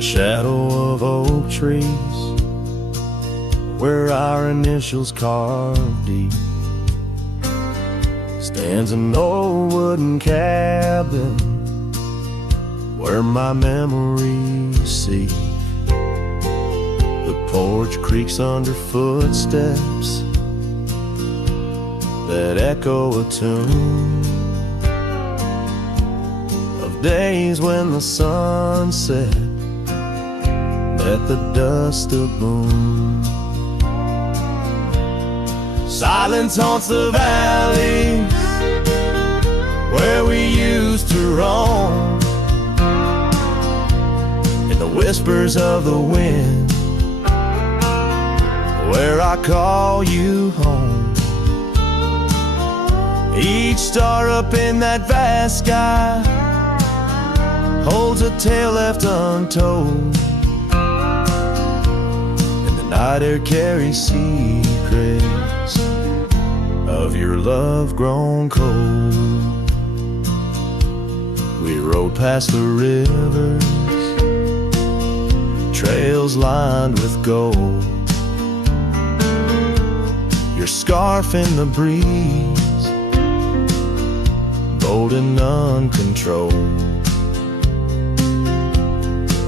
the shadow of oak trees, where our initials carved deep, stands an old wooden cabin where my memories seek. The porch creaks under footsteps that echo a tune of days when the sun set at the dust of moon. Silence haunts the valleys where we used to roam, in the whispers of the wind where I call you home. Each star up in that vast sky holds a tale left untold, and the night air carries secrets of your love grown cold. We rode past the rivers, trails lined with gold, your scarf in the breeze, bold and uncontrolled.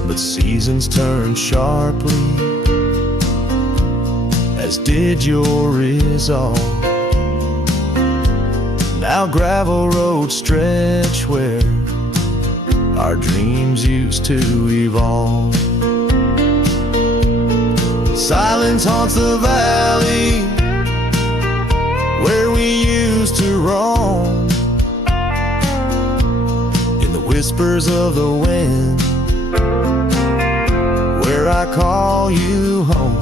But seasons turn sharply, as did your resolve. Now gravel roads stretch where our dreams used to evolve. Silence haunts the valley where we used to roam, in the whispers of the wind where I call you home.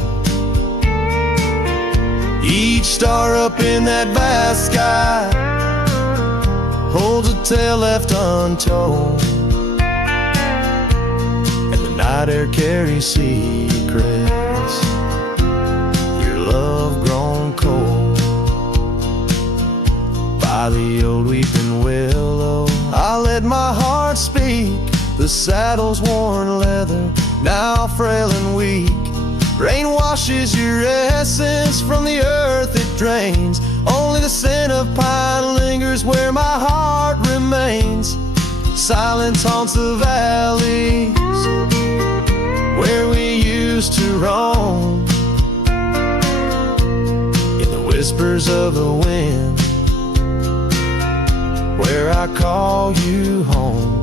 Each star up in that vast sky holds a tale left untold, and the night air carries secrets, your love grown cold. By the old weeping willow I let my heart speak, the saddle's worn leather now frail and weak. Rain washes your essence from the earth it drains, only the scent of pine lingers where my heart remains. Silence haunts the valleys where we used to roam, in the whispers of the wind where I call you home.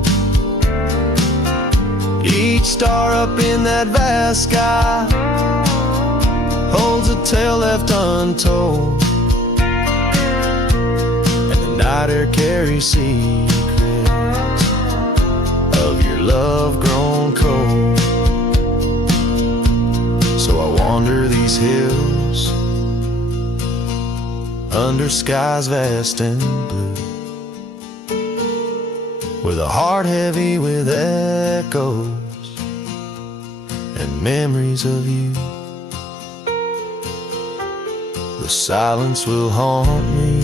Each star up in that vast sky holds a tale left untold, and the night air carries secrets of your love grown cold. So I wander these hills under skies vast and blue, with a heart heavy with echoes and memories of you. The silence will haunt me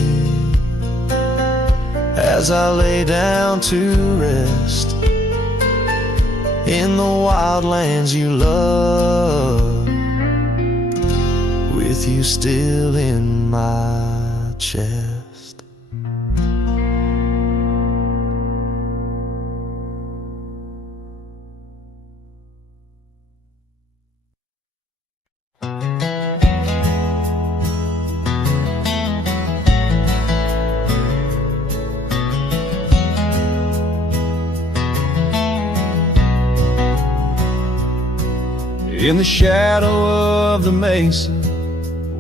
as I lay down to rest in the wild lands you love, with you still in my chest. In the shadow of the mesa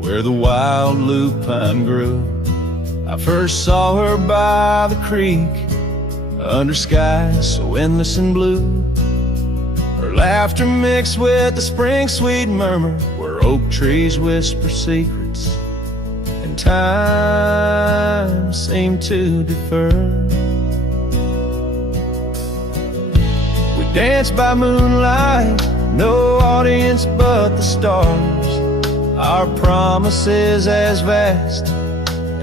where the wild lupine grew, I first saw her by the creek under skies so endless and blue. Her laughter mixed with the spring sweet murmur where oak trees whisper secrets and time seemed to defer. We danced by moonlight, no audience but the stars, our promises as vast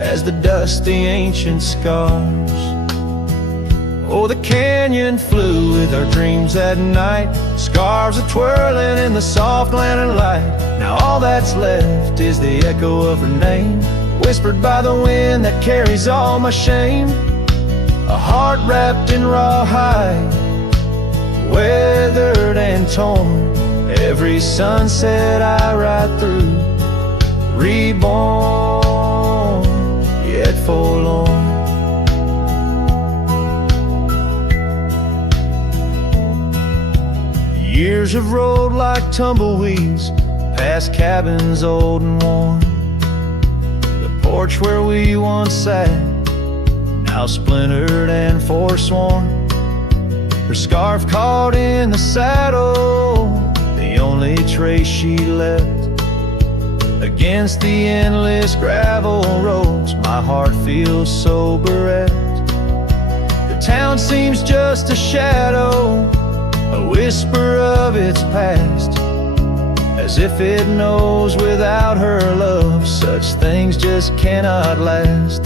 as the dusty ancient scars. Oh, the canyon flew with our dreams that night, scarves are twirling in the soft lantern light. Now all that's left is the echo of her name, whispered by the wind that carries all my shame. A heart wrapped in rawhide, weathered and torn. Every sunset I ride through, reborn, yet forlorn. Years have rolled like tumbleweeds, past cabins old and worn. The porch where we once sat, now splintered and forsworn. Her scarf caught in the saddle, the only trace she left. Against the endless gravel roads, my heart feels so bereft. The town seems just a shadow, a whisper of its past, as if it knows without her love such things just cannot last.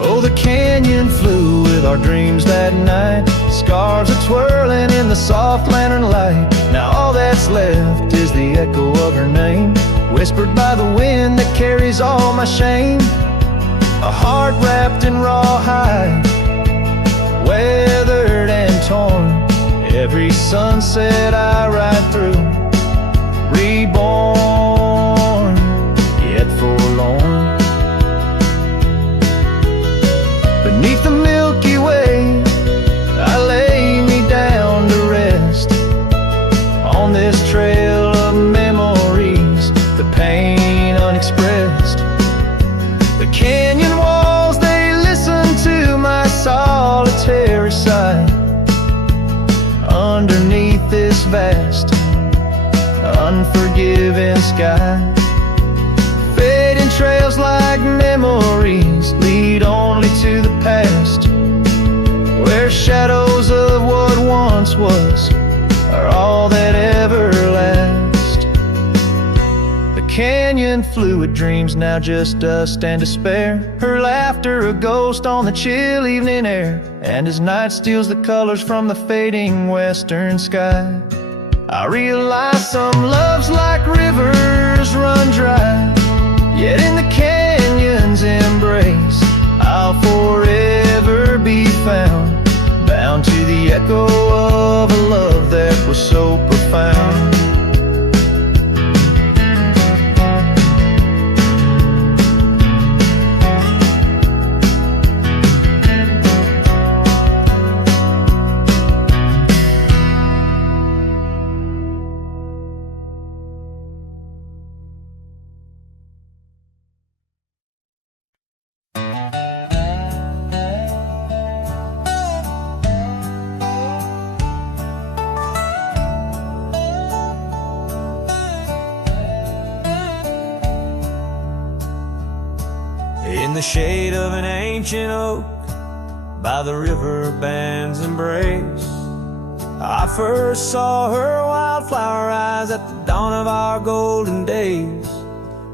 Oh, the canyon flew with our dreams that night, scarves are twirling in the soft lantern light. Now all that's left is the echo of her name, whispered by the wind that carries all my shame. A heart wrapped in rawhide, weathered and torn. Every sunset I ride through, reborn, yet forlorn. Beneath the Milky Way, I lay me down to rest on this trail of memories, the pain unexpressed. The canyon walls, they listen to my solitary sigh. Underneath this vast, unforgiving sky, fading trails like memories lead only to the past, where shadows of what once was are all that ever last. The canyon flew with dreams, now just dust and despair, her laughter a ghost on the chill evening air. And as night steals the colors from the fading western sky, I realize some loves like rivers run dry, yet in the canyon's embrace I'll forever be found, bound to the echo of a love that was so profound. In the shade of an ancient oak, by the river band's embrace, I first saw her wildflower eyes at the dawn of our golden days.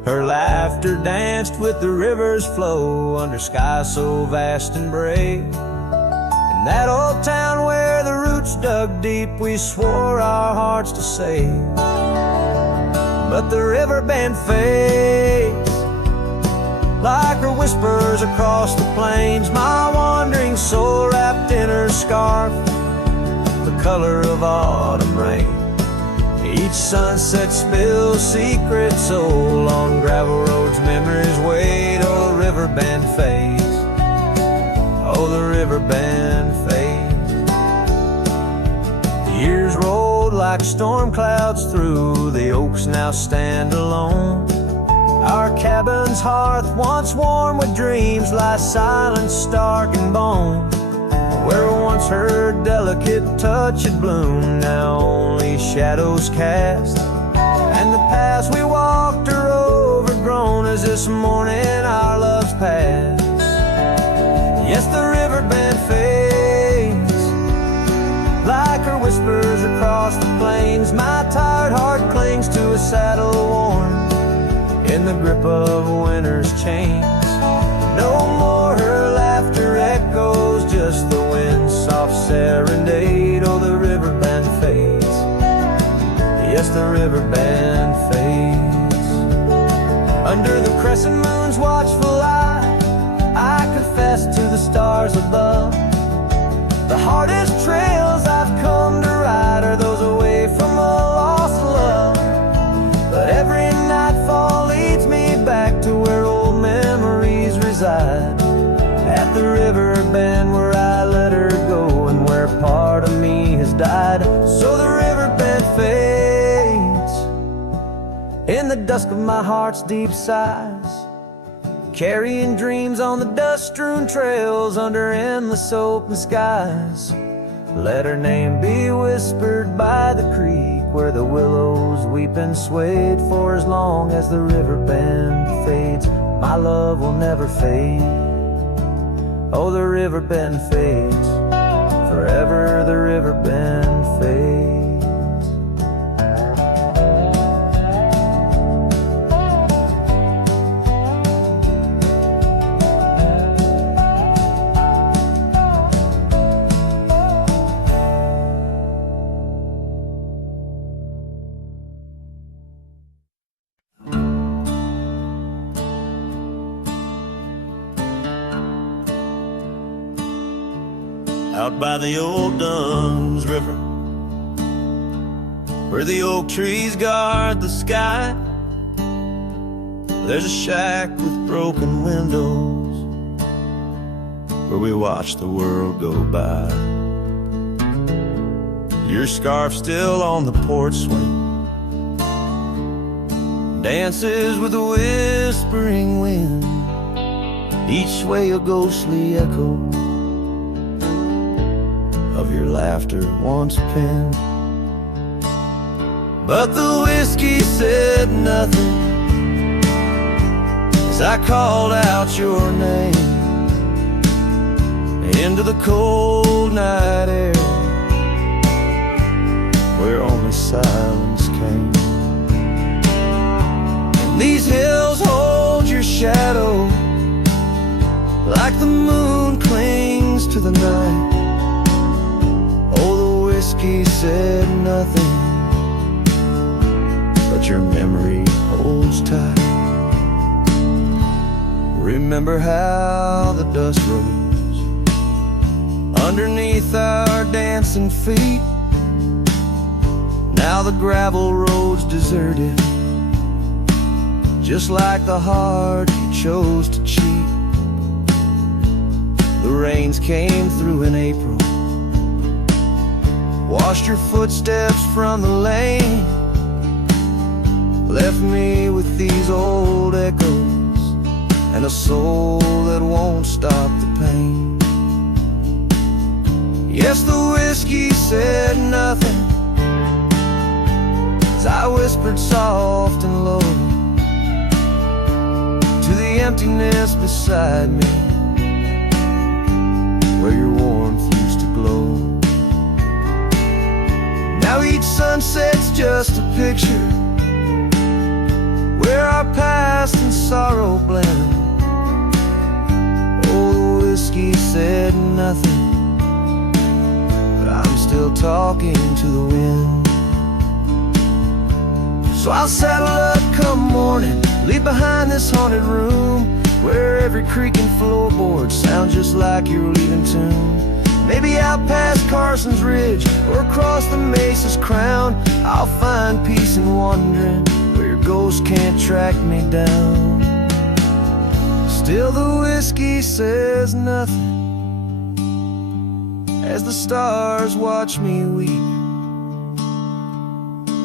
Her laughter danced with the river's flow under skies so vast and brave. In that old town where the roots dug deep, we swore our hearts to save. But the river band fades like her whispers across the plains, my wandering soul wrapped in her scarf, the color of autumn rain. Each sunset spills secrets so on gravel roads, memories wait. Oh, the river band fades, oh, the river band fades. The years rolled like storm clouds through, the oaks now stand alone. Our cabin's hearth, once warm with dreams, lies silent, stark and bone. Where once her delicate touch had bloomed, now only shadows cast. And the paths we walked are overgrown as this morning our love's past. Yes, the river band fades like her whispers across the plains. My tired heart clings to a saddle worn in the grip of winter's chains. No more her laughter echoes, just the serenade. Oh, the river band fades. Yes, the river band fades. Under the crescent moon's watchful eye, I confess to the stars above, the hardest trails I've come to ride are those away from a lost love. But every nightfall leads me back to where old memories reside, at the river bend where I let her go and where part of me has died. So the river bend fades in the dusk of my heart's deep sighs, carrying dreams on the dust-strewn trails under endless open skies. Let her name be whispered by the creek where the willows weep and swayed. For as long as the river bend fades, my love will never fade. Oh, the river bend fades, forever the river bend fades. Out by the old Dunn's River, where the oak trees guard the sky, there's a shack with broken windows where we watch the world go by. Your scarf still on the porch swing, dances with the whispering wind, each way a ghostly echo of your laughter once penned. But the whiskey said nothing as I called out your name into the cold night air where only silence came. And these hills hold your shadow like the moon clings to the night. Oh, the whiskey said nothing, but your memory holds tight. Remember how the dust rose underneath our dancing feet. Now the gravel road's deserted, just like the heart you chose to cheat. The rains came through in April, washed your footsteps from the lane, left me with these old echoes and a soul that won't stop the pain. Yes, the whiskey said nothing as I whispered soft and low to the emptiness beside me where your warmth used to glow. Now each sunset's just a picture where our past and sorrow blend. Oh, the whiskey said nothing, but I'm still talking to the wind. So I'll saddle up come morning, leave behind this haunted room where every creaking floorboard sounds just like your leaving tune. Maybe out past Carson's Ridge or across the Mesa's crown, I'll find peace in wandering where your ghost can't track me down. Still the whiskey says nothing as the stars watch me weep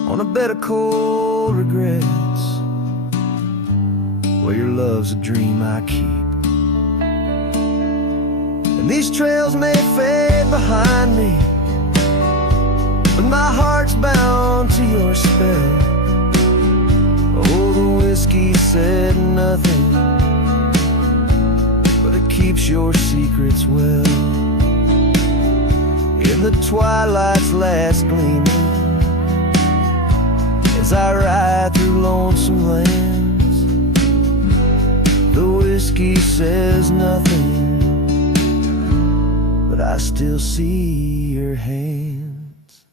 on a bed of cold regrets where your love's a dream I keep. And these trails may fade behind me, but my heart's bound to your spell. Oh, the whiskey said nothing, but it keeps your secrets well. In the twilight's last gleaming, as I ride through lonesome lands, the whiskey says nothing, but but I still see your hands.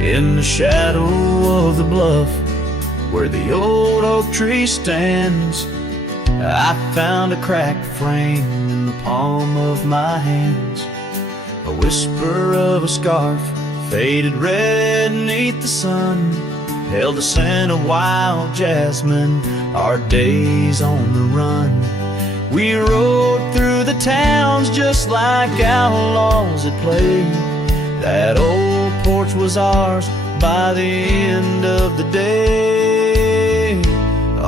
In the shadow of the bluff, where the old oak tree stands, I found a cracked frame in the palm of my hands. A whisper of a scarf, faded red beneath the sun, held the scent of wild jasmine, our days on the run. We rode through the towns just like outlaws at play. That old porch was ours by the end of the day.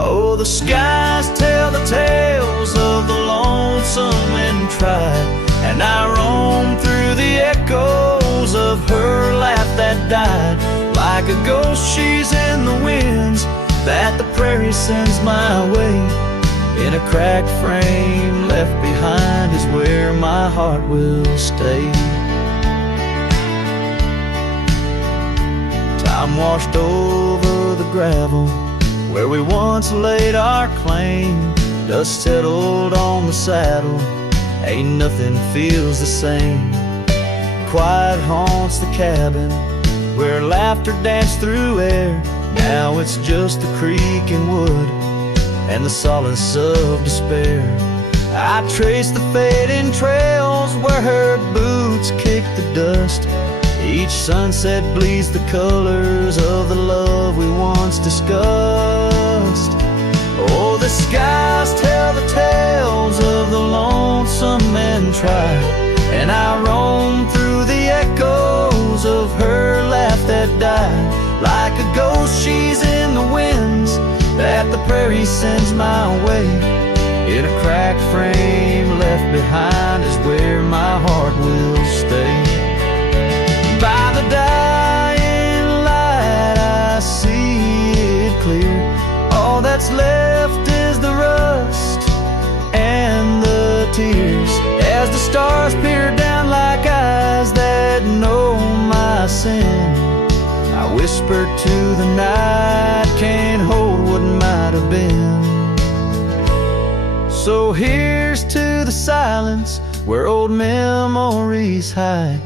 Oh, the skies tell the tales of the lonesome and tried, and I roamed through the echoes of her laugh that died. Like a ghost she's in the winds that the prairie sends my way. In a cracked frame left behind is where my heart will stay. Time washed over the gravel where we once laid our claim. Dust settled on the saddle, ain't nothing feels the same. Quiet haunts the cabin where laughter danced through air. Now it's just the creek and wood and the solace of despair. I trace the fading trails where her boots kick the dust. Each sunset bleeds the colors of the love we once discussed. Oh, the skies tell the tales of the lonesome and tried, and I roam through the echoes of her laugh that died. Like a ghost she's in the winds that the prairie sends my way. In a cracked frame left behind is where my heart will stay. By the dying light I see it clear. All that's left is the rust and the tears, as the stars peer down like eyes that know my sin. I whisper to the night, can't hold what might have been. So here's to the silence where old memories hide,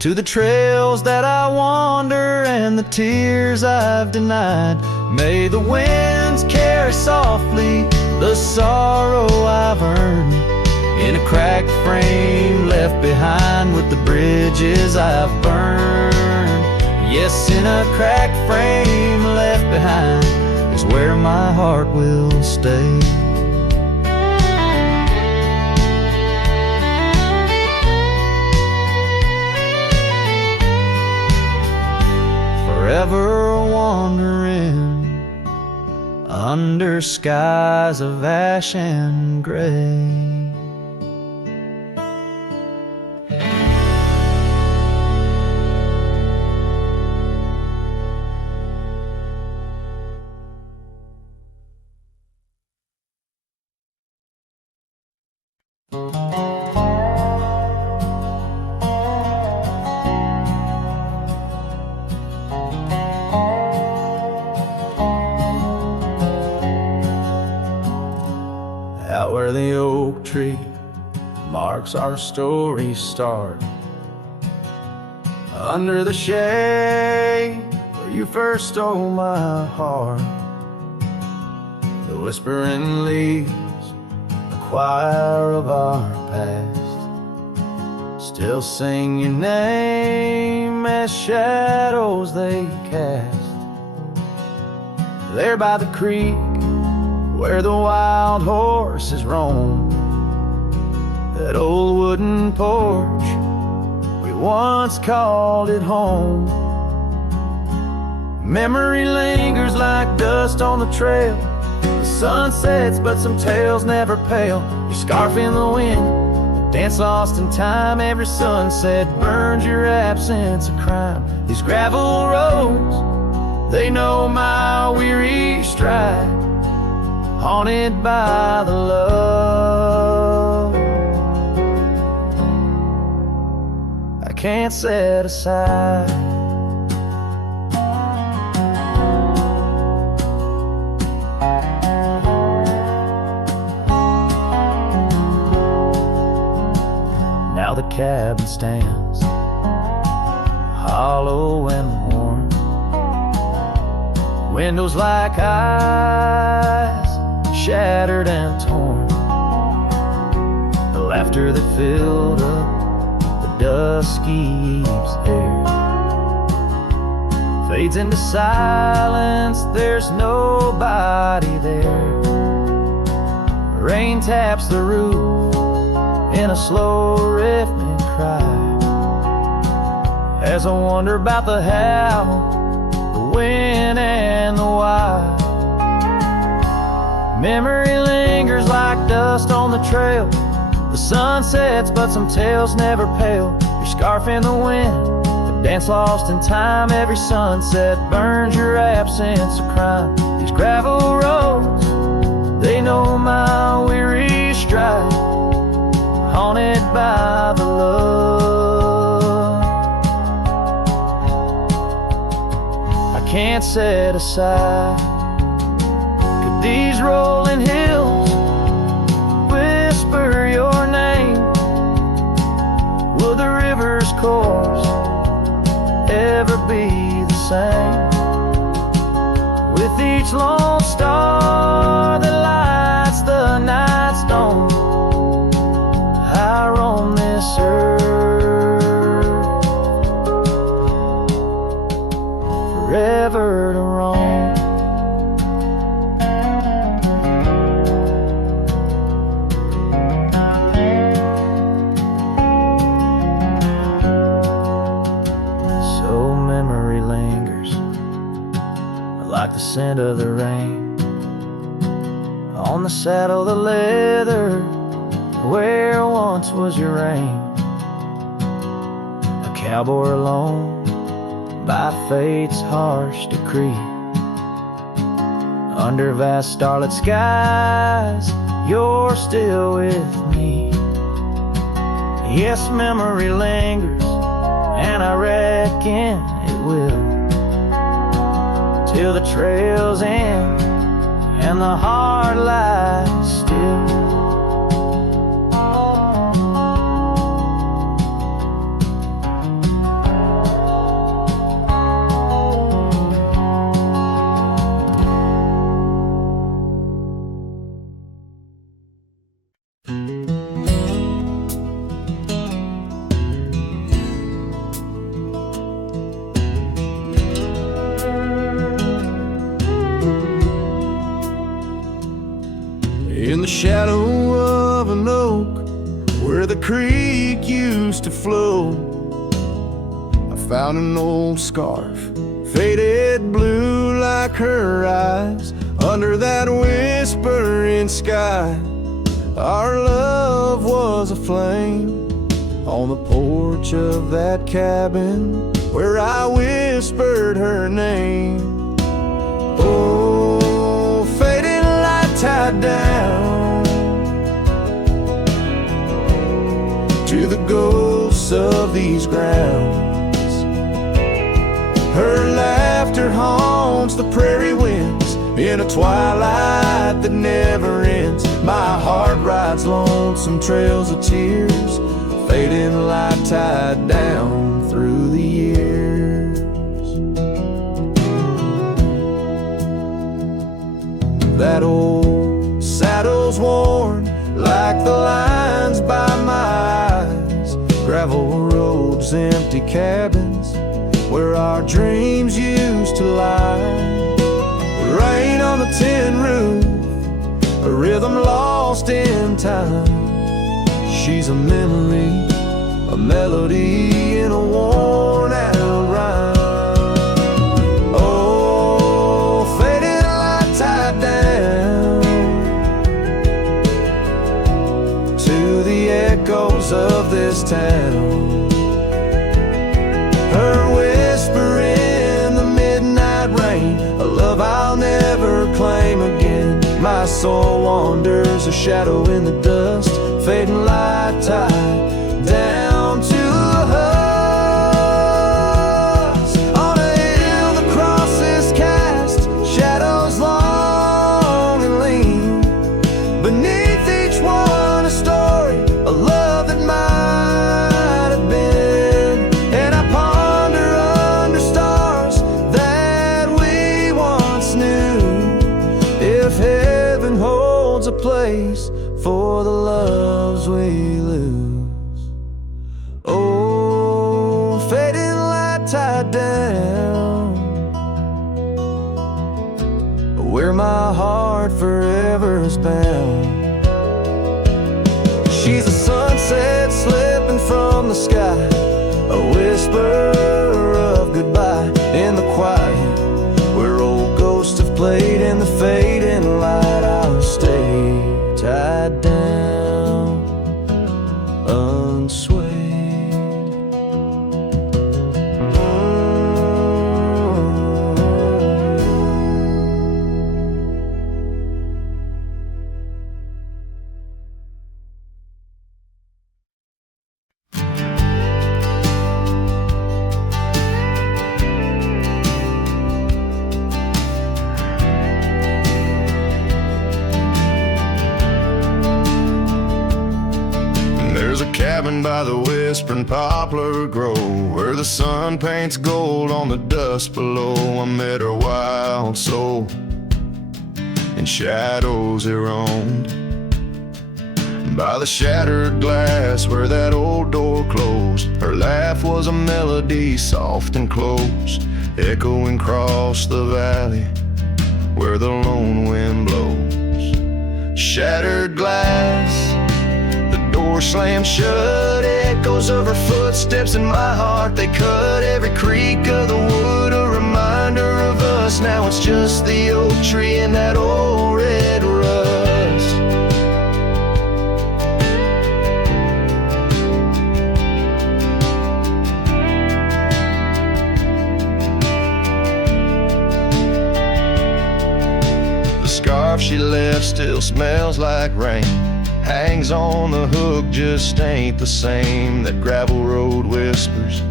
to the trails that I wander and the tears I've denied. May the winds carry softly the sorrow I've earned, in a cracked frame left behind with the bridges I've burned. Yes, in a cracked frame left behind is where my heart will stay. Forever wandering under skies of ash and gray. Out where the oak tree marks our story's start, under the shade where you first stole my heart, the whispering leaves, the choir of our past, still sing your name as shadows they cast. There by the creek where the wild horses roam, that old wooden porch, we once called it home. Memory lingers like dust on the trail. The sun sets but some tales never pale. Your scarf in the wind, dance lost in time. Every sunset burns your absence a crime. These gravel roads, they know my weary stride. haunted by the love I can't set aside. Now the cabin stands hollow and worn, windows like eyes, shattered and torn. The laughter that filled up the dusky eve's air fades into silence, there's nobody there. Rain taps the roof in a slow rhythmic cry, as I wonder about the how, the when and the why. Memory lingers like dust on the trail. The sun sets but some tales never pale. Your scarf in the wind, the dance lost in time. Every sunset burns your absence of crime. These gravel roads, they know my weary stride, haunted by the love I can't set aside. Could these rolling hills whisper your name? Will the river's course ever be the same? With each lone star that lights the night stone, I roam this earth, forever to roam. So memory lingers like the scent of the rain on the saddle, the leather where once was your reign. A cowboy alone by fate's harsh decree, under vast starlit skies, you're still with me. Yes, memory lingers, and I reckon it will, till the trails end and the heart lies still. In the shadow of an oak where the creek used to flow, I found an old scarf, faded blue like her eyes. Under that whispering sky, our love was a flame on the porch of that cabin where I whispered her name. Oh, fading light tied down to the ghosts of these grounds. Her laughter haunts the prairie winds in a twilight that never ends. My heart rides lonesome trails of tears, fading light tied down through the years. That old saddle's worn like the lines by my eyes. Gravel roads, empty cabins where our dreams used to lie. Rain on the tin roof, a rhythm lost in time. She's a memory, a melody in a worn out rhyme. Oh, faded light tied down to the echoes of this town. Her whisper in the midnight rain, a love I'll never claim again. My soul wanders, a shadow in the dust, fading light tide down to a husk. On a hill the cross is cast, shadows long and lean. Beneath each one a story, a love that might have been. And I ponder under stars that we once knew, if heaven holds a place for the loves we lose. Oh, fading light tide down, where my heart forever is bound. She's a sunset slipping from the sky, a whisper of goodbye in the quiet, where old ghosts have played in the fading light. I'll stay tied down, unswayed. There's a cabin by the whispering poplar grove, where the sun paints gold on the dust below. I met her wild soul, in shadows it roamed. By the shattered glass where that old door closed, her laugh was a melody soft and close, echoing across the valley where the lone wind blows. Shattered glass, door slammed shut, echoes of her footsteps in my heart. They cut every creak of the wood, a reminder of us. Now it's just the oak tree and that old red rust. The scarf she left still smells like rain, hangs on the hook, just ain't the same. That gravel road whispers,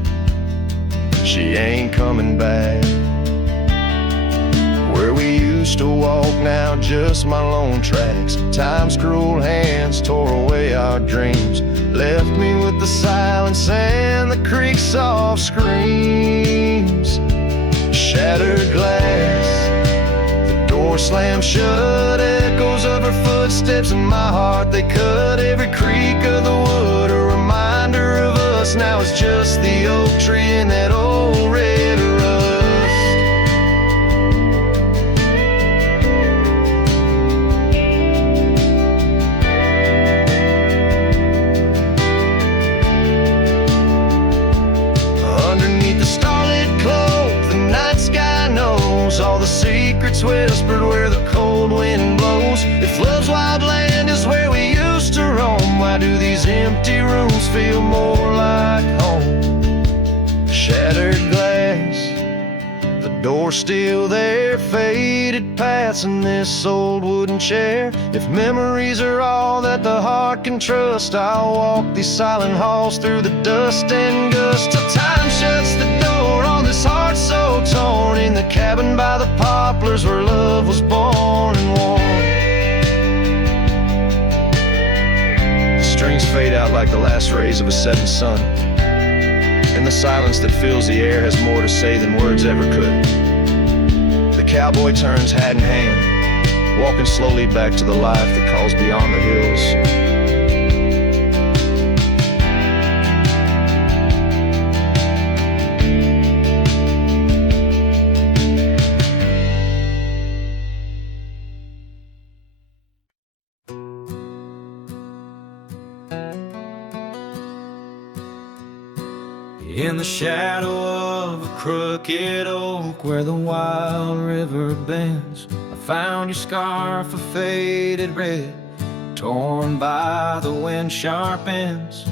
she ain't coming back. Where we used to walk, now just my lone tracks. Time's cruel hands tore away our dreams, left me with the silence and the creek's soft screams. Shattered glass, door slammed shut, echoes of her footsteps in my heart. They cut every creak of the wood, a reminder of us. Now it's just the oak tree and that old red rust. Underneath the starlit cloak, the night sky knows all the secrets whispered where the cold wind blows. If love's wild land is where we used to roam, why do these empty rooms feel more like home? Shattered glass, the door still there, faded paths in this old wooden chair. If memories are all that the heart can trust, I'll walk these silent halls through the dust and gust, till time shuts the door on this heart so torn. In the cabin by the poplars where love was born and worn. The strings fade out like the last rays of a setting sun, and the silence that fills the air has more to say than words ever could. The cowboy turns hat in hand, walking slowly back to the life that calls beyond the hills. In the shadow of a crooked oak where the wild river bends, I found your scarf of faded red, torn by the wind sharp ends.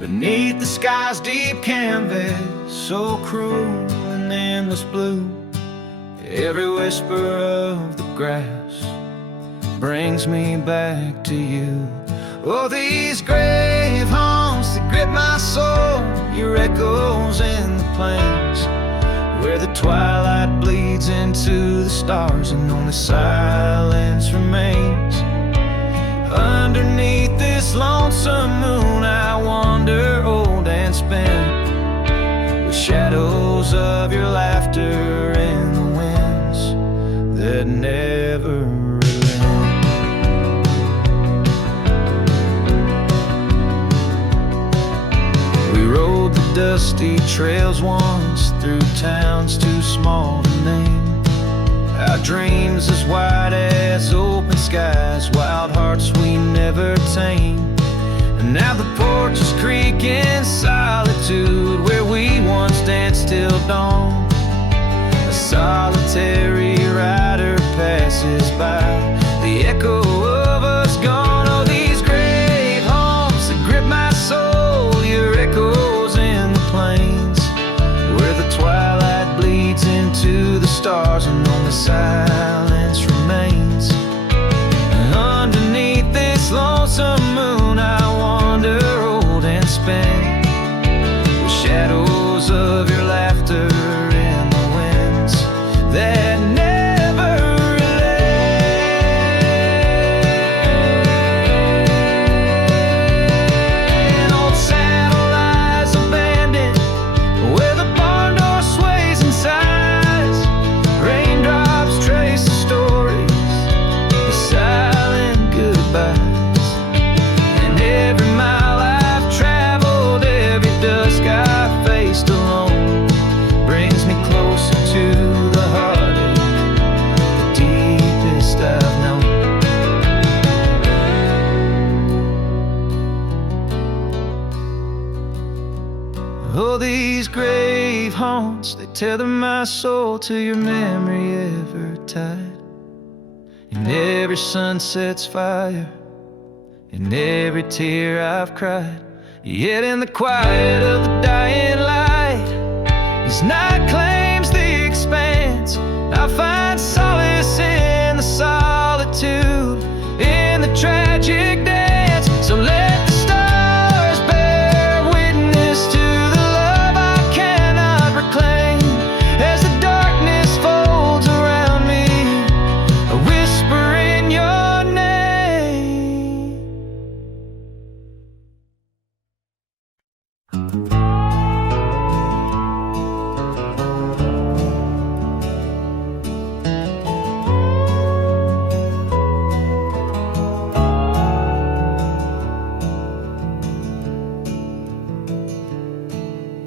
Beneath the sky's deep canvas, so cruel and endless blue, every whisper of the grass brings me back to you. Oh, these grave haunts that grip my soul, your echoes in the plains, where the twilight bleeds into the stars and only silence remains. Underneath this lonesome moon I wander old and spent, with shadows of your laughter and the winds that never relent. We rode the dusty trails once through towns too small to name, our dreams as wide as open skies, wild hearts we never tame. And now the porches creak in solitude, where we once danced till dawn. A solitary rider passes by, the echo of us gone. Oh, these grave haunts that grip my soul, your echoes in the plains, where the twilight bleeds into the stars and only silence remains. And underneath this lonesome moon I wander old and spent, with shadows of your laughter in the winds that never relent. Old saddle lies abandoned, where the barn door sways and sighs. Raindrops trace the stories, the silent goodbyes. And every mile I've traveled, every dusk I've faced alone, brings me closer to the heartache, the deepest I've known. Oh, these grave haunts, they tether my soul to your memory ever tied. In every sunset's fire, in every tear I've cried. Yet in the quiet of the dying light, as night claims the expanse, I find solace in the solitude, in the tragic dance. So let the stars bear witness to the love I cannot reclaim, as the darkness folds around me, a whisper in your name.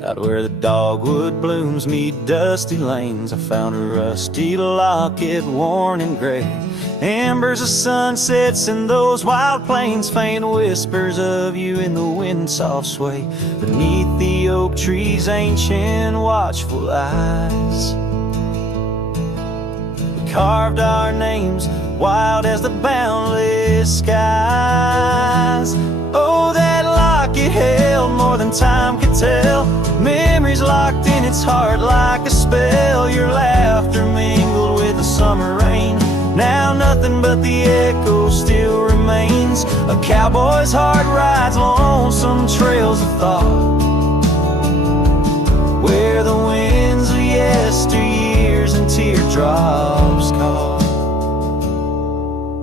Out where the dogwood blooms meet dusty lanes, I found a rusty locket worn and gray. Embers of sunsets in those wild plains, faint whispers of you in the wind's soft sway. Beneath the oak trees, ancient watchful eyes, we carved our names wild as the boundless skies. Oh, that locket held more than time could tell, memories locked in its heart like a spell. Your laughter mingled with the summer rain, now nothing but the echo still remains. A cowboy's heart rides lonesome trails of thought, where the winds of yesteryears and teardrops caught.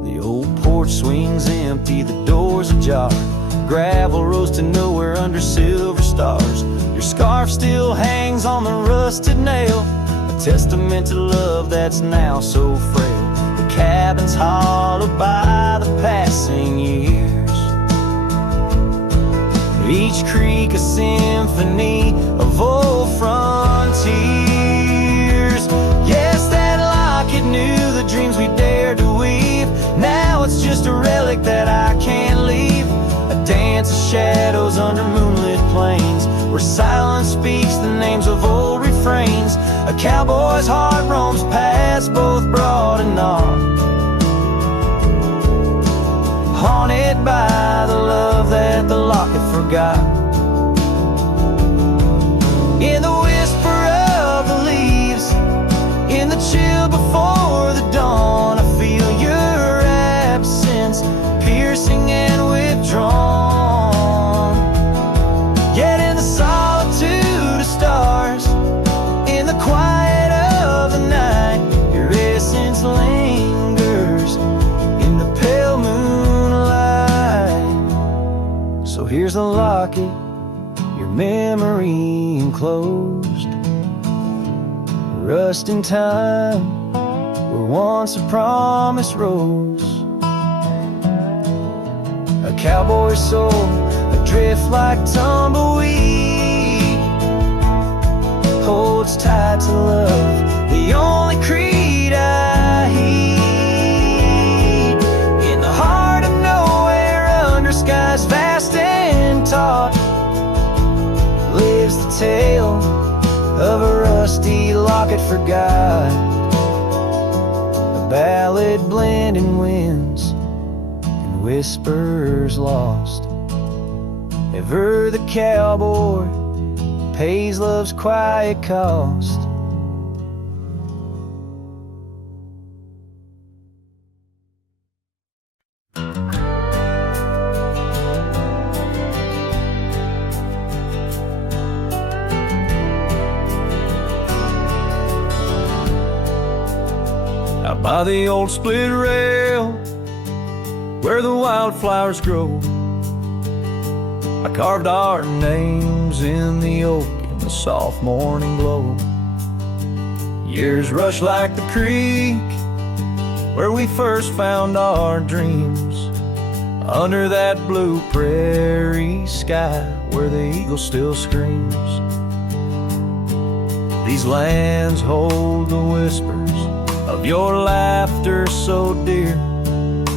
The old porch swings empty, the doors ajar, gravel rose to nowhere under silver stars. Your scarf still hangs on the rusted nail, a testament to love that's now so frail. The cabin's hollowed by the passing years, each creek a symphony of old frontiers. Yes, that locket knew the dreams we dared to weave, now it's just a relic that I can't leave. A dance of shadows under moonlit plains, where silence speaks the names of old refrains. A cowboy's heart roams past both broad and narrow, haunted by the love that the locket forgot. In the whisper of the leaves, in the chill before the dawn, I feel your absence. So here's a locket, your memory enclosed. Rust in time, where once a promise rose. A cowboy's soul, adrift like tumbleweed, holds tight to love, the only creed I heed. In the heart of nowhere, under skies vast and taut, lives the tale of a rusty locket forgot. A ballad blending winds and whispers lost. Ever the cowboy pays love's quiet cost. Out by the old split rail, where the wildflowers grow, I carved our names in the oak in the soft morning glow. Years rush like the creek, where we first found our dreams, under that blue prairie sky where the eagle still screams. These lands hold the whispers of your laughter so dear,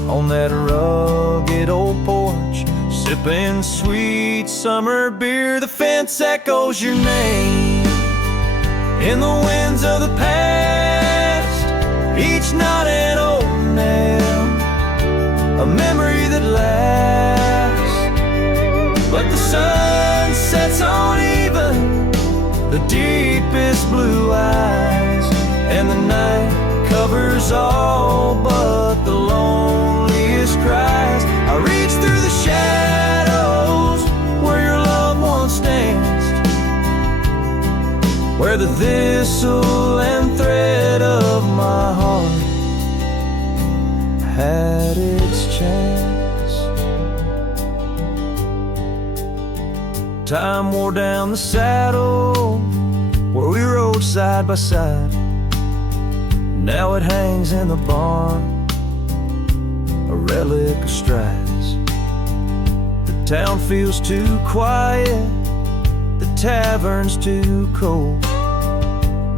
on that rugged old porch, sipping sweet summer beer. The fence echoes your name in the winds of the past, each knot an old nail, a memory that lasts. But the sun sets on even the deepest blue eyes, and the night covers all but the loneliest cries. I reach through the shadows where your loved one danced, where the thistle and thread of my heart had its chance. Time wore down the saddle where we rode side by side. Now it hangs in the barn, a relic of strides. The town feels too quiet, the tavern's too cold.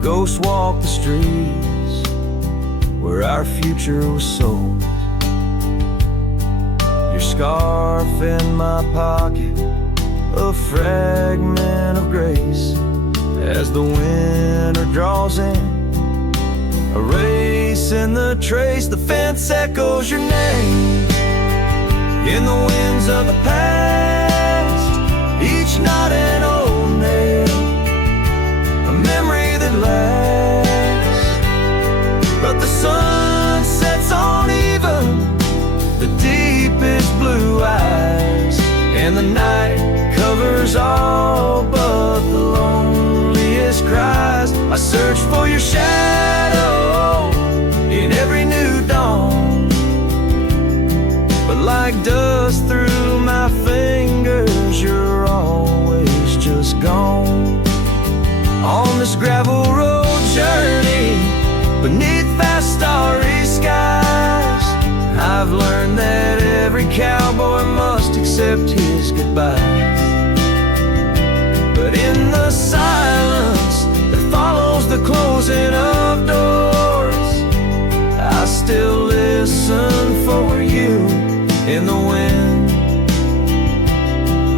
Ghosts walk the streets where our future was sold. Your scarf in my pocket, a fragment of grace, as the winter draws in, a race in the trace. The fence echoes your name in the winds of the past, each knot an old nail, a memory that lasts. But the sun sets on even the deepest blue eyes, and the night covers all but the loneliest cries. I search for your shadow in every new dawn, but like dust through my fingers, you're always just gone. On this gravel road journey beneath vast starry skies, I've learned that every cowboy must accept his goodbyes. But in the silence that follows the closing of doors, I still listen for you in the wind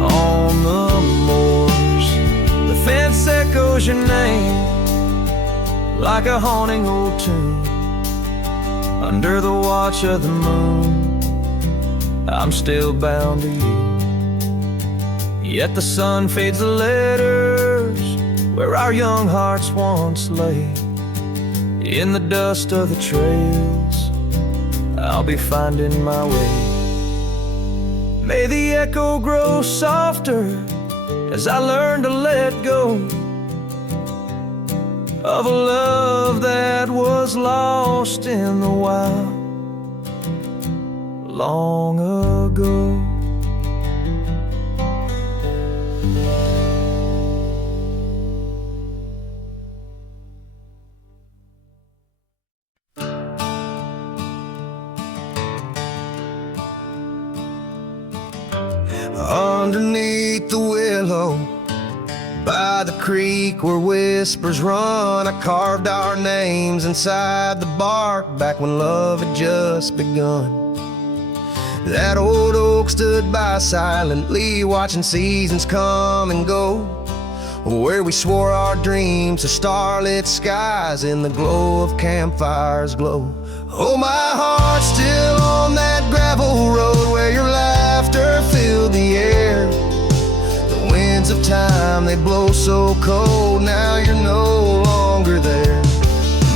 on the moors. The fence echoes your name like a haunting old tune. Under the watch of the moon, I'm still bound to you. Yet the sun fades the letters where our young hearts once lay. In the dust of the trails, I'll be finding my way. May the echo grow softer as I learn to let go of a love that was lost in the wild long ago. beneath the willow, by the creek where whispers run, I carved our names inside the bark back when love had just begun. That old oak stood by silently, watching seasons come and go, where we swore our dreams to starlit skies in the glow of campfires glow. Oh, my heart's still on that gravel road where your laughter filled the air. The winds of time, they blow so cold, now you're no longer there.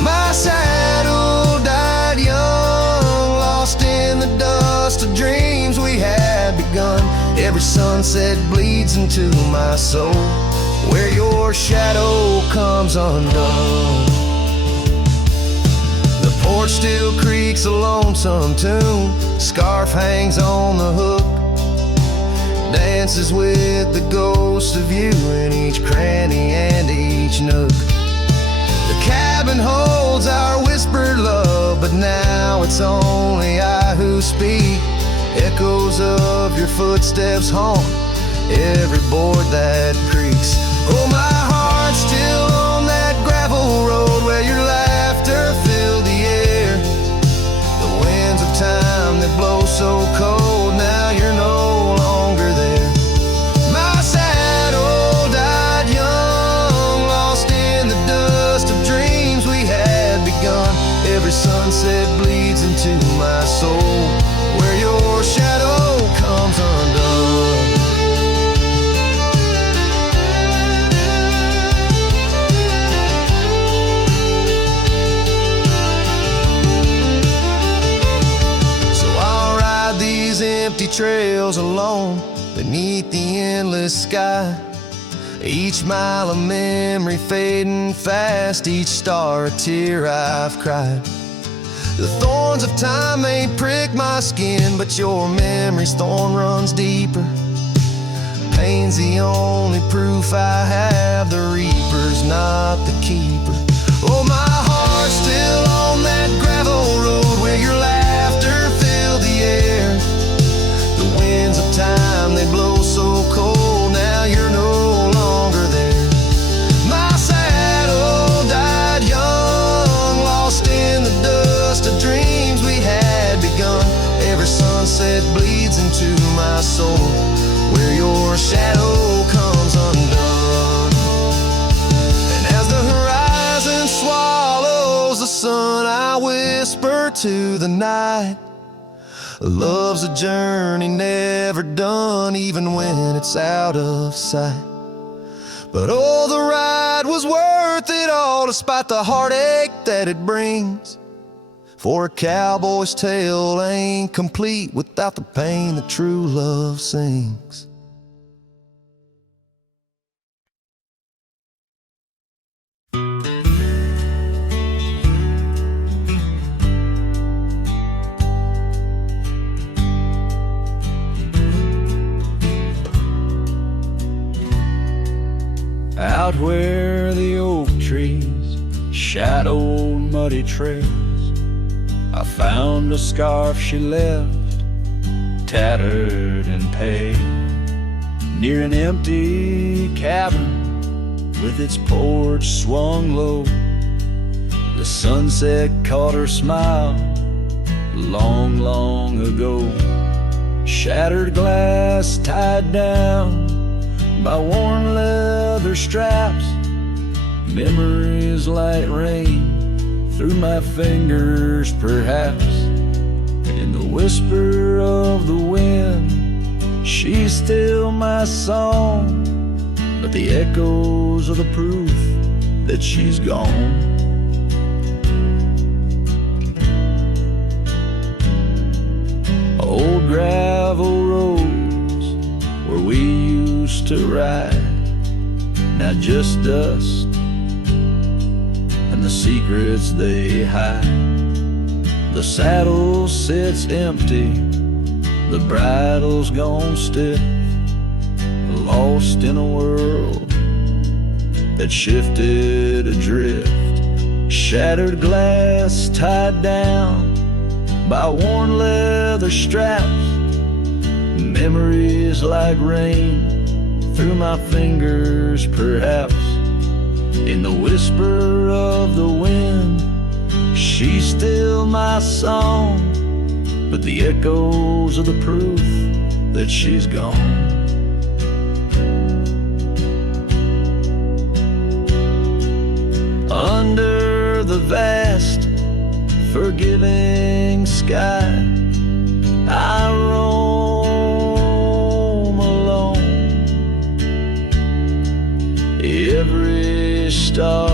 My saddle died young, lost in the dust of dreams we had begun. Every sunset bleeds into my soul, where your shadow comes undone. The porch still creaks a lonesome tune, scarf hangs on the hook, dances with the ghost of you in each cranny and each nook. The cabin holds our whispered love, but now it's only I who speak. Echoes of your footsteps haunt every board that creaks. Oh, my heart's still on that gravel road where your laughter filled the air. The winds of time that blow so cold, now you're no longer there. My saddle died young, lost in the dust of dreams we had begun. Every sunset bleeds into my soul, where your shadow comes undone. Empty trails alone beneath the endless sky, each mile a memory fading fast, each star a tear I've cried. The thorns of time may prick my skin, but your memory's thorn runs deeper. Pain's the only proof I have, the reaper's not the keeper. Oh, my heart's still on that gravel road where your laughter filled the air. Winds of time, they blow so cold, now you're no longer there. My saddle died young, lost in the dust of dreams we had begun. Every sunset bleeds into my soul, where your shadow comes undone. And as the horizon swallows the sun, I whisper to the night, love's a journey never done, even when it's out of sight. But oh, the ride was worth it all, despite the heartache that it brings. For a cowboy's tale ain't complete without the pain that true love sings. Out where the oak trees shadowed muddy trails, I found a scarf she left, tattered and pale, near an empty cabin with its porch swung low. The sunset caught her smile long, long ago. Shattered glass tied down by worn leather straps, memories like rain through my fingers perhaps. In the whisper of the wind, she's still my song, but the echoes are the proof that she's gone. Old gravel roads where we used to ride, now just dust and the secrets they hide. The saddle sits empty, the bridle's gone stiff, lost in a world that shifted adrift. Shattered glass tied down by worn leather straps, memories like rain through my fingers, perhaps in the whisper of the wind. She's still my song, but the echoes are the proof that she's gone. Under the vast, forgiving sky, I roam alone. Every star,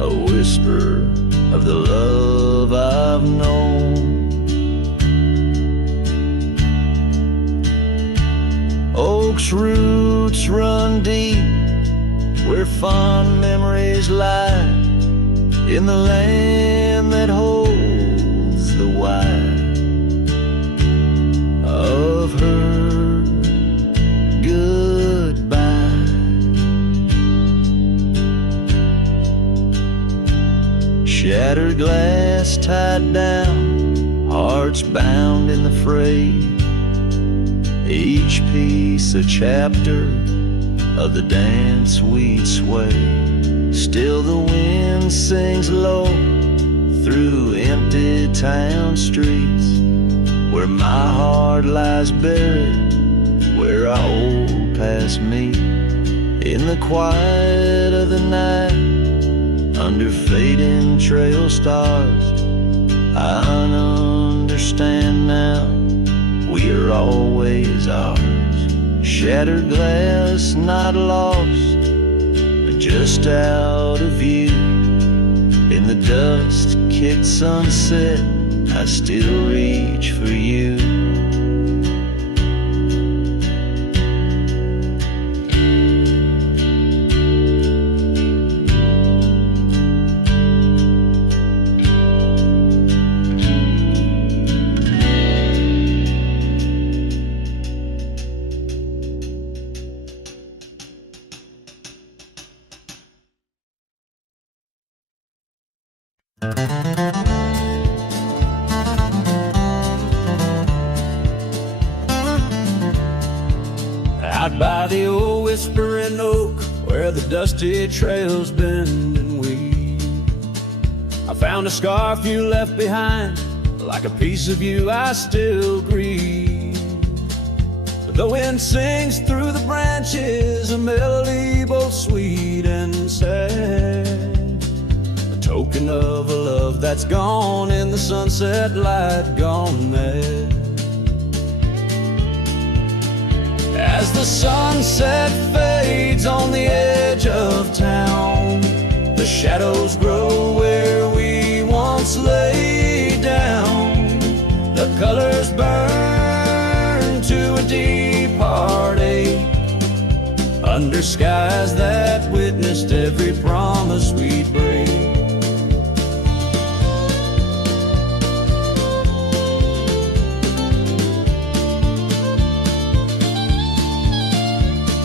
a whisper of the love I've known. Oak's roots run deep where fond memories lie, in the land that holds the why of her goodbye. Shattered glass tied down, hearts bound in the fray, each piece a chapter of the dance we'd sway. Still the wind sings low through empty town streets, where my heart lies buried, where our old past meet. In the quiet of the night, under fading trail stars, I understand now, we are always ours. Shattered glass not lost, but just out of view. In the dust-kicked sunset, I still reach for you. Out by the old whispering oak, where the dusty trails bend and weave, I found a scarf you left behind, like a piece of you I still grieve. But the wind sings through the branches, a melody both sweet and sad, a token of a love that's gone in the sunset light, gone mad. As the sunset fades on the edge of town, the shadows grow where we once lay down. The colors burn to a deep heartache, under skies that witnessed every promise we'd break.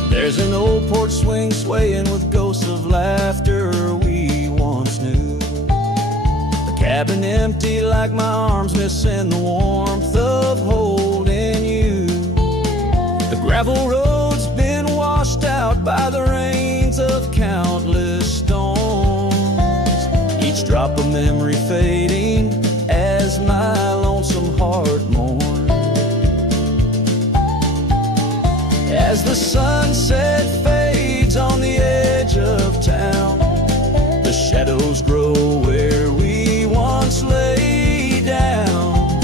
There's an old porch swing swaying with ghosts of laughter we once knew. The cabin empty like my arms missing the warmth of holding you. The gravel road's been washed out by the rains of countless storms, each drop of memory fading as my lonesome heart mourns. As the sunset fades on the edge of town, the shadows grow where we once lay down.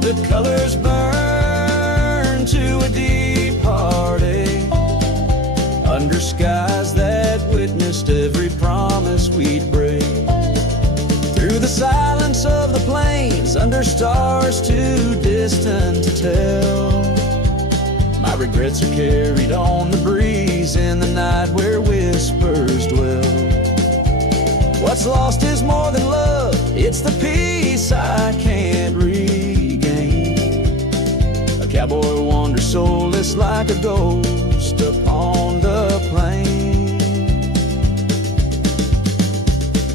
The colors burn to a deep heartache, under skies that witnessed every promise we'd break. Through the silence of the plains, under stars too distant to tell, my regrets are carried on the breeze in the night where whispers dwell. What's lost is more than love, it's the peace I can't regain. A cowboy wanders soulless like a ghost upon the plain.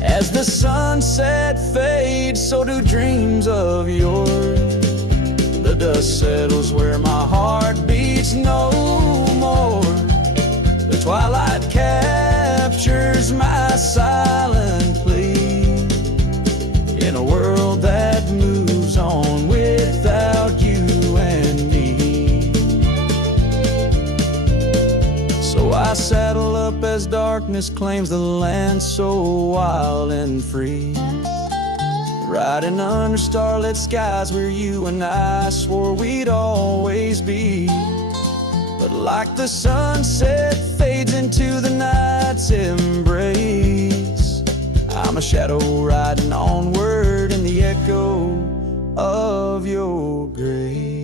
As the sunset fades, so do dreams of yours. The dust settles where my heart beats no more. I saddle up as darkness claims the land so wild and free. Riding under starlit skies where you and I swore we'd always be. But like the sunset fades into the night's embrace, I'm a shadow riding onward in the echo of your grace.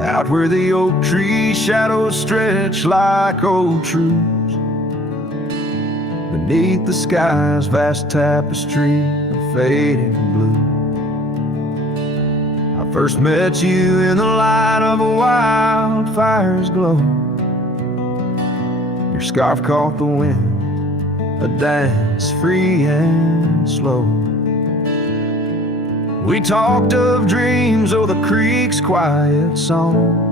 Out where the oak tree shadows stretch like old truths, beneath the sky's vast tapestry of fading blue. I first met you in the light of a wildfire's glow. Your scarf caught the wind, a dance free and slow. We talked of dreams, oh, the creek's quiet song,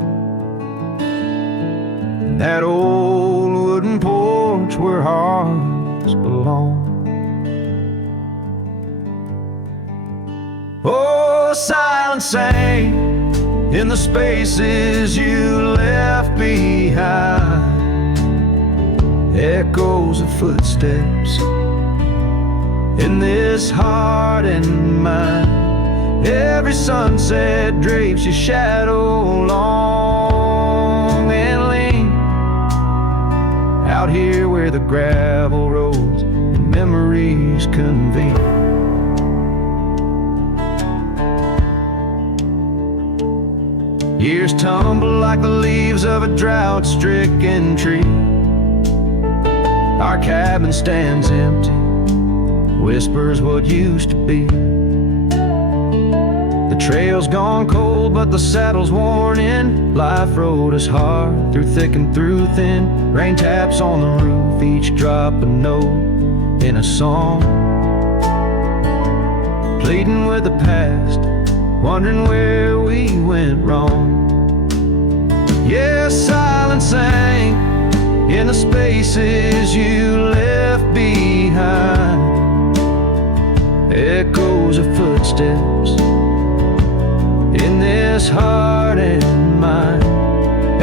and that old wooden porch where hearts belong. Oh, silence sang in the spaces you left behind, echoes of footsteps in this heart and mind. Every sunset drapes your shadow long and lean, out here where the gravel roads and memories convene. Years tumble like the leaves of a drought-stricken tree. Our cabin stands empty, whispers what used to be. The trail's gone cold, but the saddle's worn in. Life rode us hard, through thick and through thin. Rain taps on the roof, each drop a note in a song. Pleading with the past, wondering where we went wrong. Yeah, silence sang in the spaces you left behind, echoes of footsteps in this heart and mind.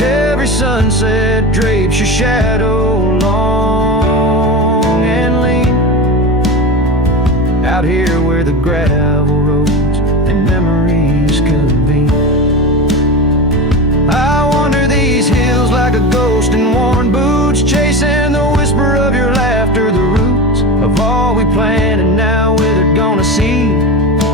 Every sunset drapes your shadow long and lean, out here where the gravel roads and memories convene. I wander these hills like a ghost in worn boots, chasing the whisper of your laughter, the roots of all we planned and now withered gonna see.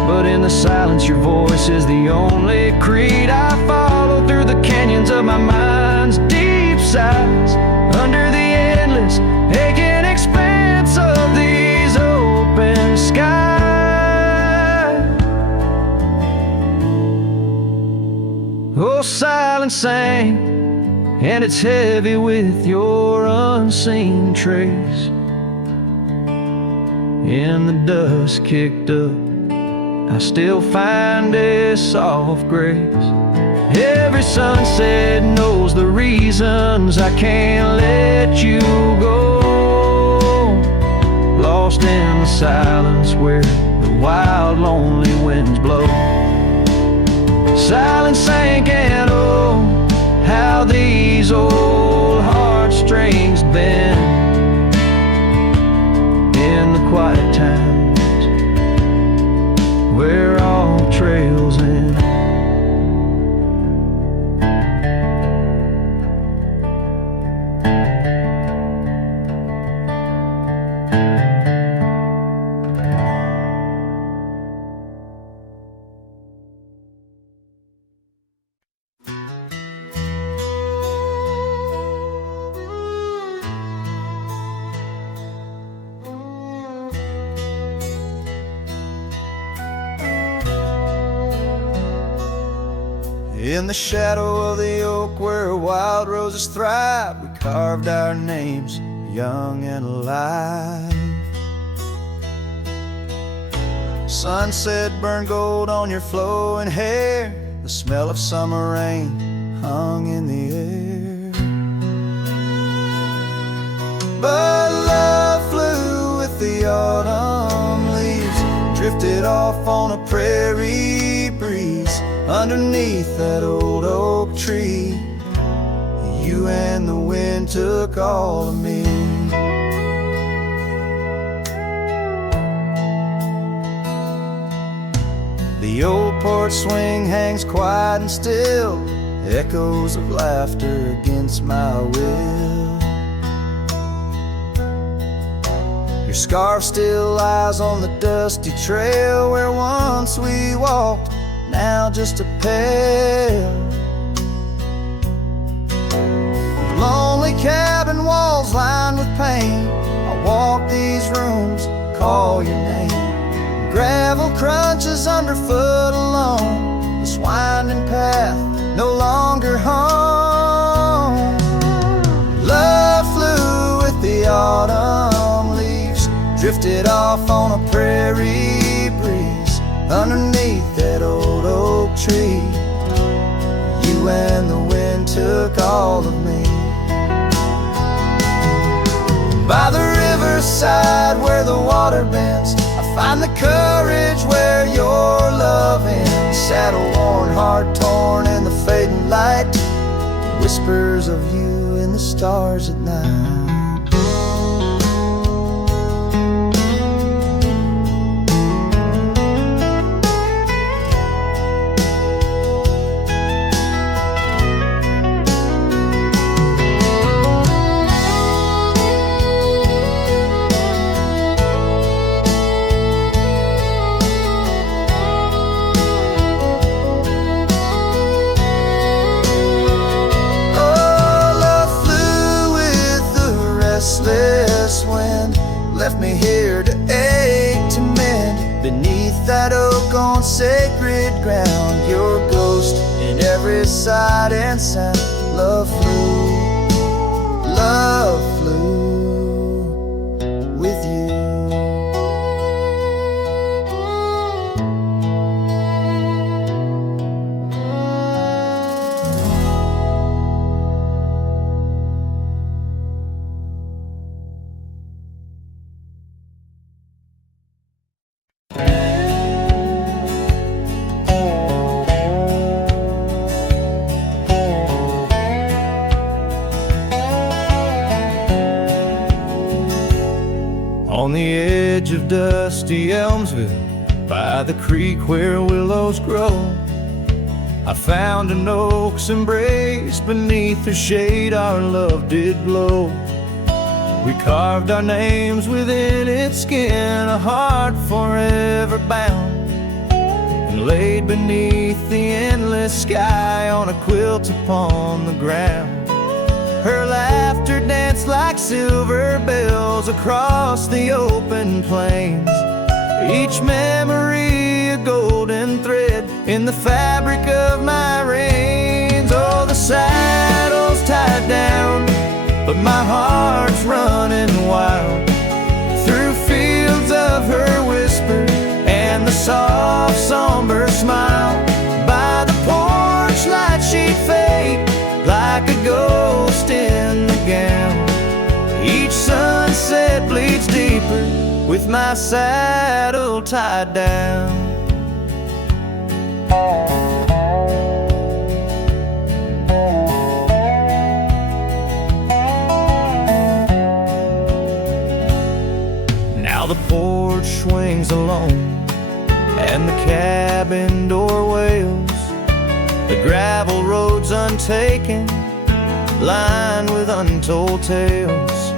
But in the silence your voice is the only creed I follow through the canyons of my mind's deep sighs, under the endless aching expanse of these open skies. Oh, silence sang, and it's heavy with your unseen trace. In the dust kicked up, I still find a soft grace. Every sunset knows the reasons I can't let you go. Lost in the silence where the wild, lonely winds blow. Silence sank and oh, how these old heartstrings bend in the quiet times where all trails end. In the shadow of the oak where wild roses thrive, we carved our names young and alive. Sunset burned gold on your flowing hair, the smell of summer rain hung in the air. But love off on a prairie breeze underneath that old oak tree. You and the wind took all of me. The old porch swing hangs quiet and still, echoes of laughter against my will. Your scarf still lies on the dusty trail where once we walked, now just a pail. Lonely cabin walls lined with paint, I walk these rooms, call your name. Gravel crunches underfoot alone, this winding path no longer home. Love flew with the autumn leaves, drifted off on a prairie breeze underneath that old oak tree. You and the wind took all of me. By the riverside where the water bends, I find the courage where your love ends. Saddle worn, heart torn in the fading light, whispers of you in the stars at night. Left me here to ache, to mend beneath that oak on sacred ground. Your ghost in every sight and sound. Love flew with you. On the edge of dusty Elmsville, by the creek where willows grow, I found an oak's embrace. Beneath the shade our love did glow. We carved our names within its skin, a heart forever bound, and laid beneath the endless sky on a quilt upon the ground. Her laughter danced like silver bells across the open plains, each memory a golden thread in the fabric of my reins. Oh, the saddle's tied down, but my heart's running wild through fields of her whisper and the soft somber smile. By the porch light she'd fade like a ghost in the gown. Each sunset bleeds deeper with my saddle tied down. Now the porch swings alone and the cabin door wails. The gravel road's untaken, lined with untold tales,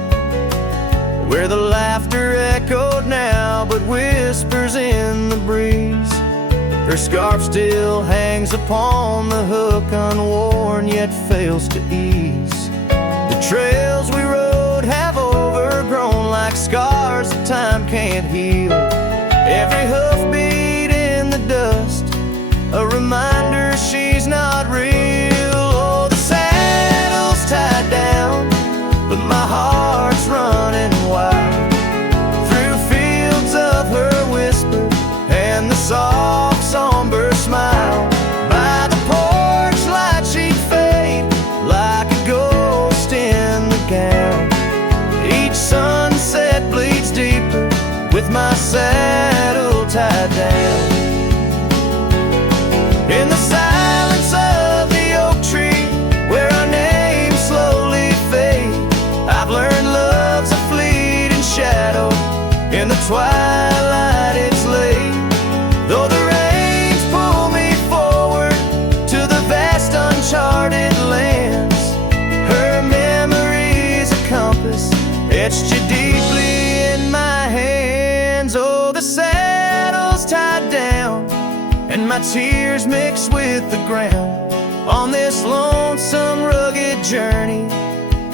where the laughter echoed now but whispers in the breeze. Her scarf still hangs upon the hook, unworn yet fails to ease. The trails we rode have overgrown like scars that time can't heal. Every hoofbeat in the dust, a reminder she's not real. Oh, the saddle's tied down, but my heart's running wild through fields of her whisper and the soft somber smile. By the porch light she'd fade like a ghost in the gown. Each sunset bleeds deeper with my saddle tied down. etched you deeply in my hands. Oh, the saddle's tied down, and my tears mix with the ground. On this lonesome, rugged journey,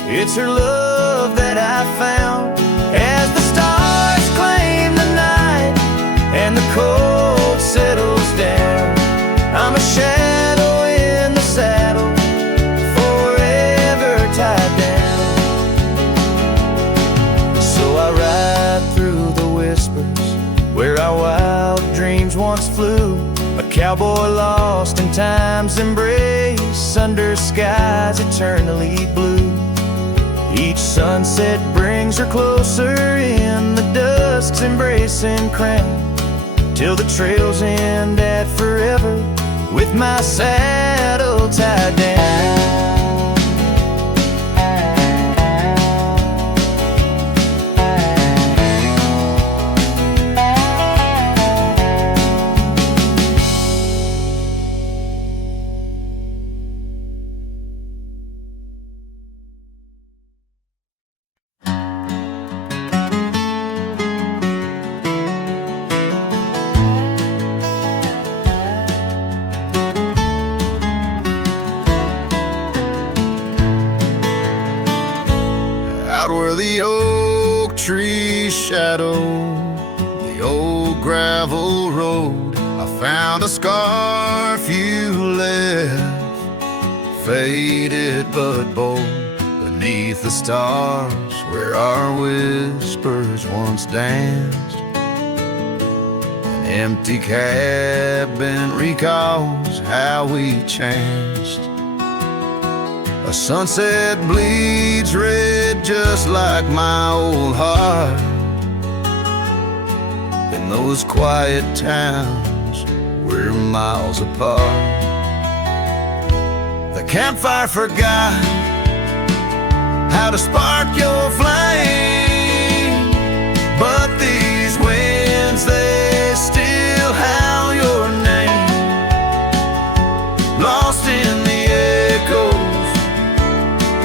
it's her love that I found. As the stars claim the night and the cold settles down, I'm a shadow in the saddle, forever tied down. So I ride through the whispers where our wild dreams once flew, a cowboy lost in time's embrace, under skies eternally blue. Each sunset brings her closer in the dusk's embracing crown, till the trails end at forever with my saddle tied down. Out where the oak trees shadow the old gravel road, I found a scarf you left, faded but bold, beneath the stars where our whispers once danced. An empty cabin recalls how we chanced. A sunset bleeds red just like my old heart, in those quiet towns we're miles apart. The campfire forgot how to spark your flame, but these winds, they still howl your name. Lost in the echoes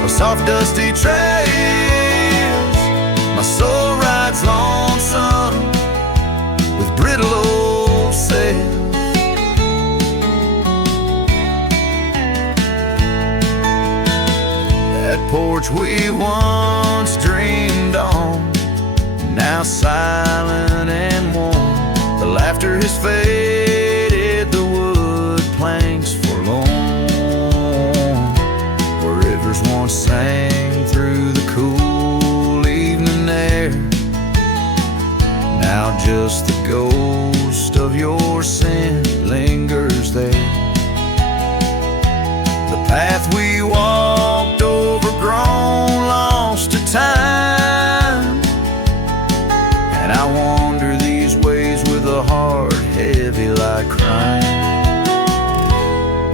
of soft dusty trails, my soul rides lonesome with brittle old sails. That porch we once dreamed on, now silent and warm. The laughter has faded, the wood planks forlorn, where rivers once sang through the cool evening air. Now just the ghost of your sin lingers there. The path we walked, overgrown, lost to time, and I wander these ways with a heart heavy like crime.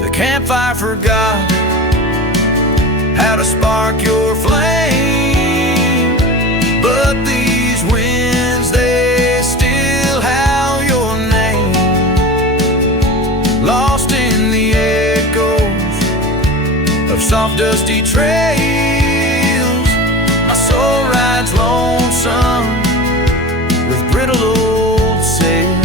The campfire forgot how to spark your flame, but these winds, they still howl your name. Lost in the echoes of soft dusty trails, my soul rides lonesome with brittle old sails.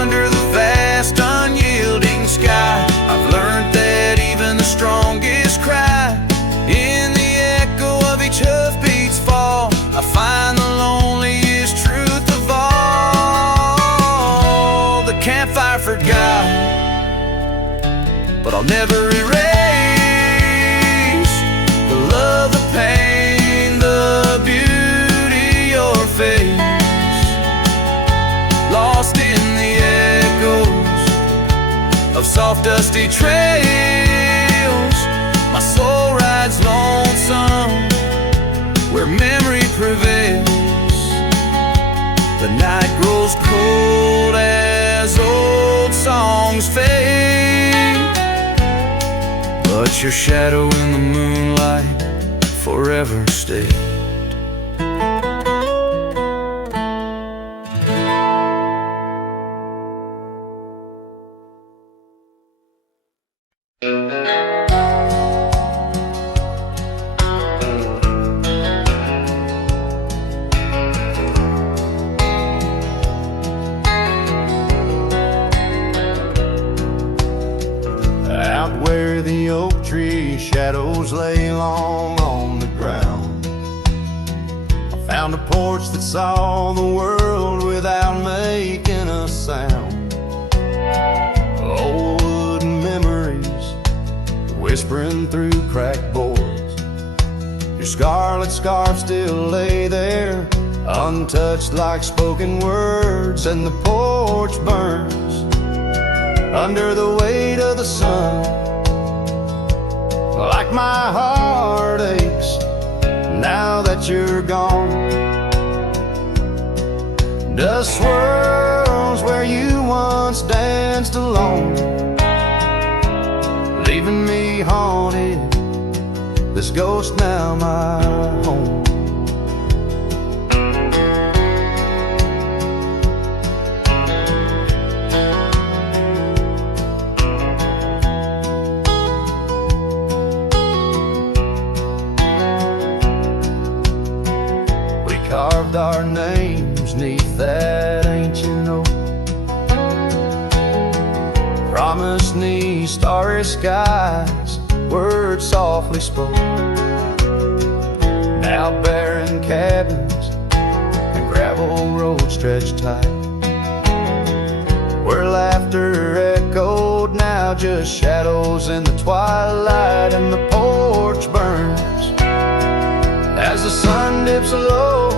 Under the vast unyielding sky, I've learned that even the strongest cry, in the echo of each hoofbeat's fall, I find the loneliest truth of all. The campfire forgot, but I'll never erase the love, the pain, the beauty, your face. Lost in the echoes of soft dusty trails, my soul rides lonesome where memory prevails. The night grows cold as old songs fade, but your shadow in the moonlight forever stays. where the oak tree shadows lay long on the ground. I found a porch that saw the world without making a sound. Old wooden memories whispering through cracked boards. Your scarlet scarf still lay there, untouched like spoken words, and the porch burns under the weight of the sun. Like my heart aches now that you're gone. Dust swirls where you once danced alone, leaving me haunted. This ghost now my home. Carved our names neath that ancient oak, promised me starry skies, words softly spoke. Now barren cabins and gravel roads stretch tight, where laughter echoed, now just shadows in the twilight. And the porch burns as the sun dips low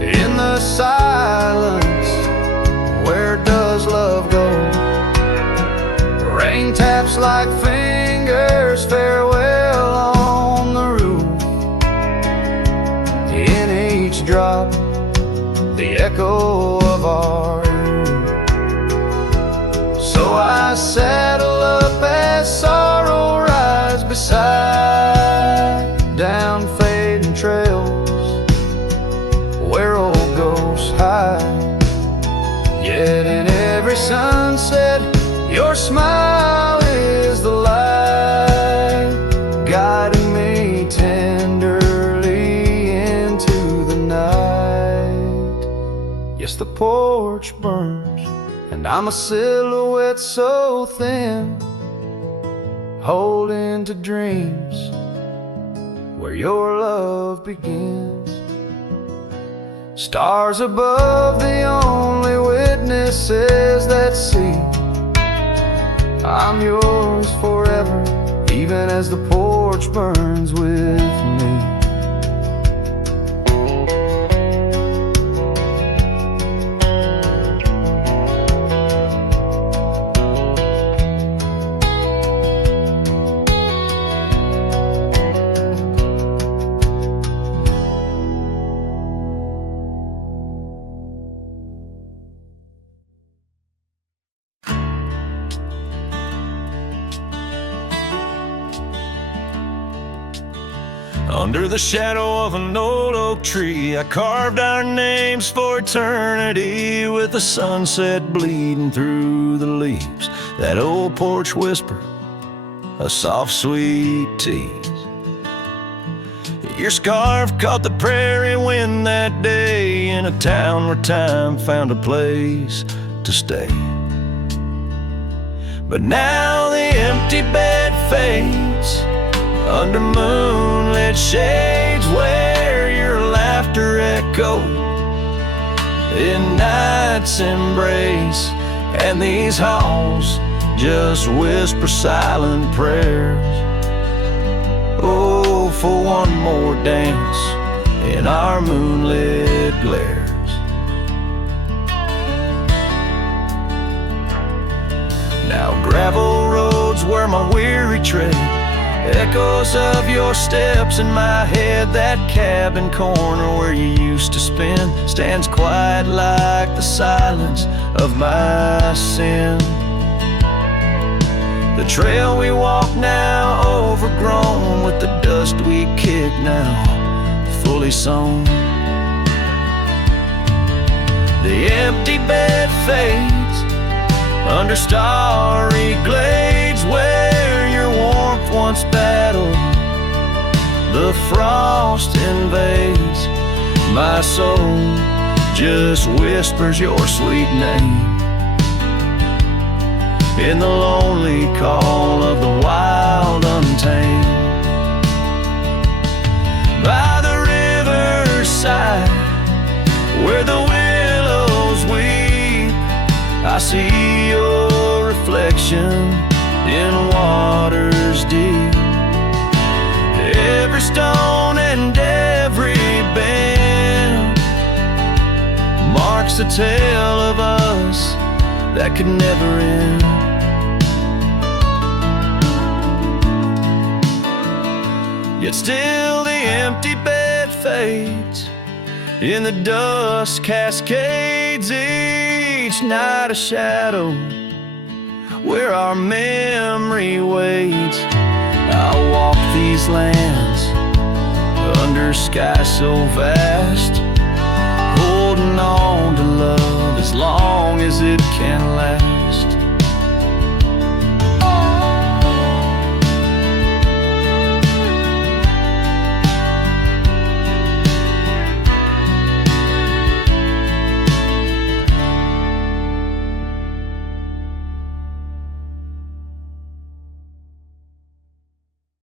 in the silence. Where does love go? Rain taps like fingers, farewell on the roof. In each drop, the echo of our youth. So I saddle up as sorrow rides beside down fading trails where old ghosts hide. Yet in every sunset, your smile is the light, guiding me tenderly into the night. Yes, the porch burns, and I'm a silhouette so thin, holding to dreams where your love begins. Stars above, the only witnesses that see I'm yours forever, even as the porch burns with me. Under the shadow of an old oak tree, I carved our names for eternity, with the sunset bleeding through the leaves. That old porch whisper, a soft sweet tease. Your scarf caught the prairie wind that day, in a town where time found a place to stay. But now the empty bed fades under moonlit shades, where your laughter echoed in night's embrace. And these halls just whisper silent prayers, oh, for one more dance in our moonlit glares. Now gravel roads where my weary tread, echoes of your steps in my head. That cabin corner where you used to spend stands quiet like the silence of my sin. The trail we walk now overgrown, with the dust we kick now fully sown. The empty bed fades under starry glades, where your warmth once battled the frost invades. My soul just whispers your sweet name in the lonely call of the wild untamed. By the riverside, where the willows weep, I see your reflection in waters deep. Every stone and every bend marks the tale of us that could never end. Yet still the empty bed fades, in the dust cascades each night a shadow where our memory waits. I'll walk these lands under sky so vast, holding on to love as long as it can last.